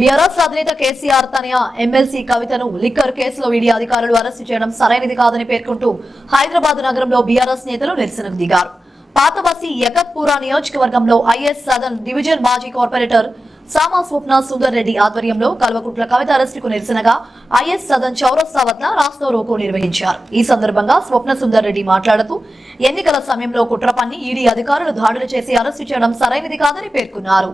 BRS అధినేత కేసీఆర్ తన MLC కవితను లిక్కర్ కేసులో ఈడీ అధికారులు అరెస్టు చేయడం సరైనది కాదని పేర్కొంటూ హైదరాబాద్ నగరంలో బీఆర్ఎస్ నేతలు నిరసనకు దిగారు. పాతబస్తీ యకత్పురా నియోజకవర్గంలో ఐఎస్ సదన్ డివిజన్ మాజీ కార్పొరేటర్ సామా స్వప్న సుందర్ రెడ్డి ఆధ్వర్యంలో కల్వకుట్ల కవిత అరెస్టుకు నిరసనగా ఐఎస్ సదన్ చౌరస్తా వద్ద రాస్తా రోకో నిర్వహించారు. ఈ సందర్భంగా స్వప్న సుందర్ రెడ్డి మాట్లాడుతూ ఎన్నికల సమయంలో కుట్ర పన్ని ఈడీ అధికారులు దాడులు చేసి అరెస్టు చేయడం సరైనది కాదని పేర్కొన్నారు.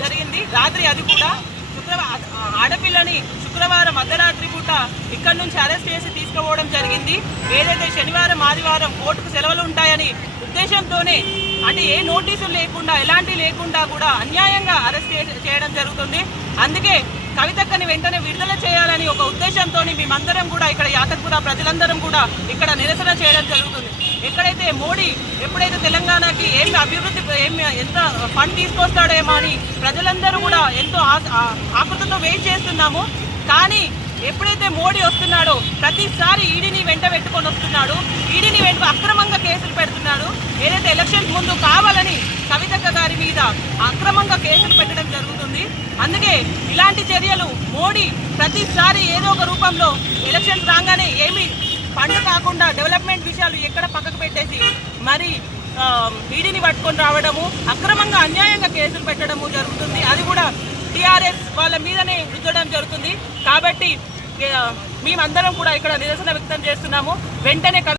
జరిగింది రాత్రి, అది కూడా ఆడపిల్లని శుక్రవారం అర్ధరాత్రి పూట ఇక్కడి నుంచి అరెస్ట్ చేసి తీసుకుపోవడం జరిగింది. ఏదైతే శనివారం ఆదివారం కోర్టుకు సెలవులు ఉంటాయని ఉద్దేశంతోనే, అంటే ఏ నోటీసులు లేకుండా ఎలాంటి లేకుండా కూడా అన్యాయంగా అరెస్ట్ చేయడం జరుగుతుంది. అందుకే కవితక్కని వెంటనే విడుదల చేయాలని ఒక ఉద్దేశంతో మేమందరం కూడా ఇక్కడ యాకత్పురా ప్రజలందరం కూడా ఇక్కడ నిరసన చేయడం జరుగుతుంది. ఎక్కడైతే మోడీ ఎప్పుడైతే తెలంగాణకి అభివృద్ధి ఎంత ఫండ్ తీసుకొస్తాడేమో అని ప్రజలందరూ కూడా ఎంతో ఆకృతతో వెయిట్ చేస్తున్నాము. కానీ ఎప్పుడైతే మోడీ వస్తున్నాడో ప్రతిసారి ఈడీని వెంట పెట్టుకొని వస్తున్నాడు. ఈడీని వెంట అక్రమంగా కేసులు పెడుతున్నాడు. ఏదైతే ఎలక్షన్స్ ముందు కావాలని కవితక్క గారి మీద అక్రమంగా కేసులు పెట్టడం జరుగుతుంది. అందుకే ఇలాంటి చర్యలు మోడీ ప్రతిసారి ఏదో ఒక రూపంలో ఎలక్షన్స్ రాగానే ఏమి ఫండ్ కాకుండా డెవలప్మెంట్ విషయాలు ఎక్కడ పక్కకు పెట్టేసి మరి ఈడీని పట్టుకొని రావడము, అక్రమంగా అన్యాయంగా కేసులు పెట్టడము జరుగుతుంది. అది కూడా టీఆర్ఎస్ వాళ్ళ మీదనే రుద్దడం జరుగుతుంది. కాబట్టి మేమందరం కూడా ఇక్కడ నిరసన వ్యక్తం చేస్తున్నాము. వెంటనే